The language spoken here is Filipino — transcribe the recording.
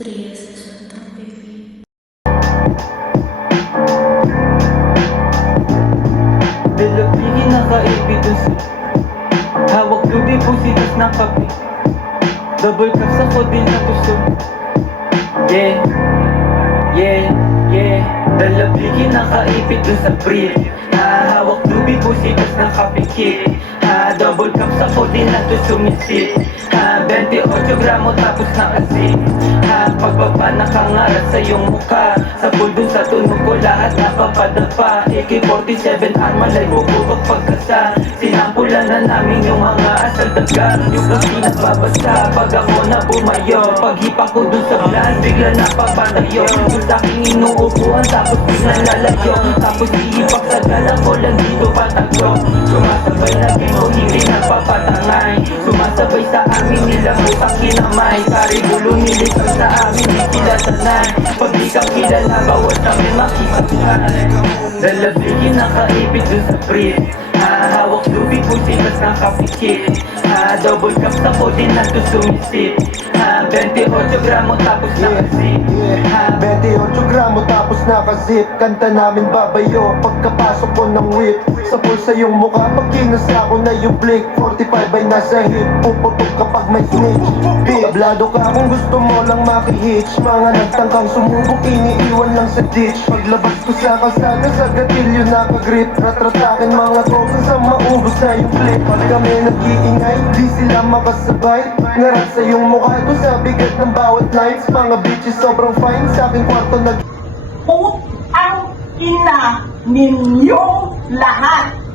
3 Santang Baby. Dalapigin nakaibig dun sa hawak lubi pusitas ng kape. Double cups ako din na tusog. Yeah, yeah, yeah. Dalapigin nakaipit dun sa brief. Hawak lubi pusitas ng kape kit. Double cups ako din na to sumisit. 28 gramo tapos nakasip. Pagbaba nakangarat sa iyong mukha. Sa puldun sa tunog ko lahat napapadapa. AK-47 ang malay puputok pagkasa. Sinampulan na namin yung mga asal daga. Yung kasi nagbabasa pag ako na bumayo. Paghipa ko dun sa plan bigla napapatayo. Yung saking inuupuan tapos bigla lalayo. Tapos ihipak sa gala ko lang dito patago. Sumasabay na mo hindi nagpapatangay. Sumasabay sa amin nila mukhang kinamay. Karibulo nilitaw sa amin di sila sanay. Pag di ka kilala bawat kami makisakay. Dalabigin nakaipit dun sa brief. Hawak lubig pusitas ng kapikit. Double cups ako din na to sumisit. 28 gramo tapos nakasip. 28 gramo tapos nakazip. Kanta namin babayo pagkapasok ko ng whip. Sa pulsa yung mukha pagkinas ako na yung blick. 45 ay nasa hip. Puputok kapag may snitch. Tablado ka kung gusto mo lang makihitch. Mga nagtangkang sumubok iniiwan lang sa ditch. Paglabas ko sa kalsada sa gatilyo nakagrip. Ratratakin mga tokens sa maubos na yung clip. Pag kami nag-iingay di sila makasabay. Ngarap sa yung mukha ko sa bigat ng bawat lines. Mga bitches sobrang fine sa aking kwarto nag Putang ina ninyong lahat!